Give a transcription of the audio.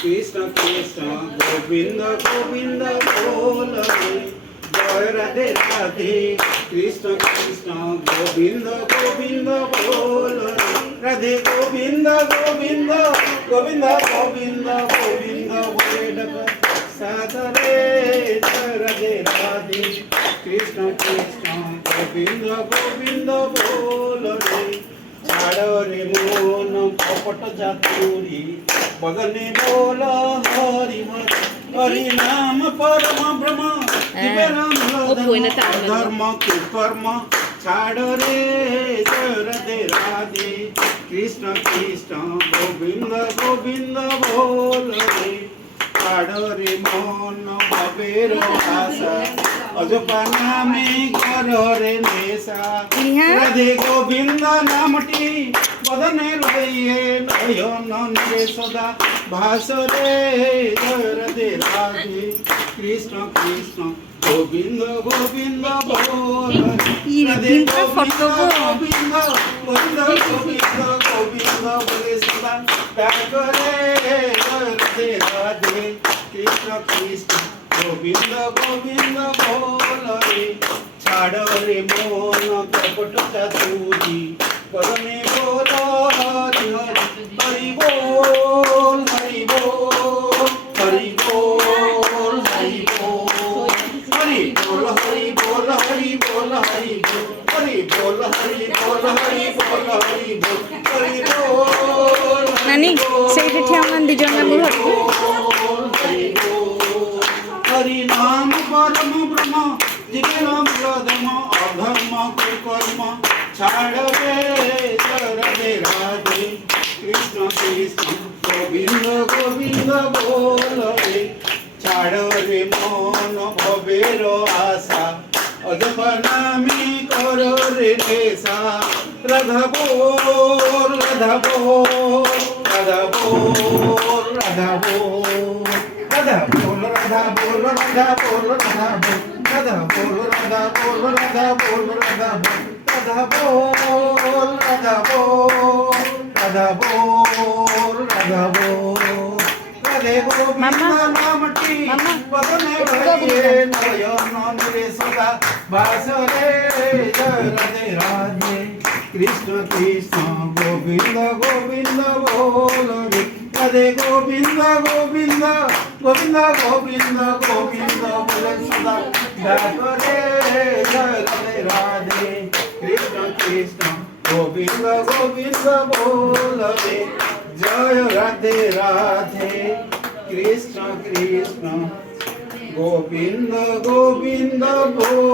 কৃষ্ণ কৃষ্ণ গোবিন্দ গোবিন্দ বল রে জয় রাধে রাধে কৃষ্ণ কৃষ্ণ গোবিন্দ গোবিন্দ বল রে রাধে গোবিন্দ গোবিন্দ গোবিন্দ গোবিন্দ গোবিন্দ বলে ডাক সাদরে জয় রাধে রাধে কৃষ্ণ কৃষ্ণ গোবিন্দ গোবিন্দ বল রে ছাড় রে মন কপট জাতুরি বদনে बोल हरि हरि नाम परम ब्रह्म धर्म कर्म छाड़ रे जय राधे राधे कृष्ण कृष्ण गोविंद गोविंद बोल रे छाड़ रे मन भवेर आशा अजपा नामे कर रे नेशा राधे गोविंद नामटी बदने लइए नयन रे सदा भासरे जय राधे राधे कृष्ण कृष्ण गोविंद गोविंद बोल राधे गोविंद गोविंद गोविंद गोविंद गोविंद बोले सदा करे जय राधे राधे कृष्ण कृष्ण गोविंद गोविंद बोल रे छाड़ रे मोन कपट चातुरी बदने बोल हरि हरि बोल हरि बोल हरि बोल हरि बोल हरि बोल हरि बोल हरि बोल हरि बोल हरि बोल हरि बोल हरि बोल हरि बोल नानी ସେଇଠି ଠିଆ ହୁଅନ୍ତି ଜଙ୍ଗଲ हरि नाम परम ब्रह्म जिगे राम धर्म अधर्म कुकर्म छाड़ रे जय राधे राधे कृष्ण कृष्ण गोविंद गोविंद बोल रे छाड़ रे मन भवेर आशा अजपा नामी कर रे नेशा राधा बोल राधा बोल राधा बोल राधा बोल राधा बोल राधा बोल राधा बोल राधा बोल राधा बोल राधा बोल राधा बोल राधा बोल राधा बोल राधा बोल राधा बोल राधा बोल राधे गोविंद नामटी बदने भइए नयन रे सदा भासरे जय राधे राधे कृष्ण कृष्ण गोविंद गोविंद बोल रे राधे गोविंद गोविंद गोविंद गोविंद गोविंद बोले सदा करे जय राधे राधे कृष्ण कृष्ण गोविंद गोविंद बोल रे जय राधे राधे कृष्ण कृष्ण गोविंद गोविंद बोल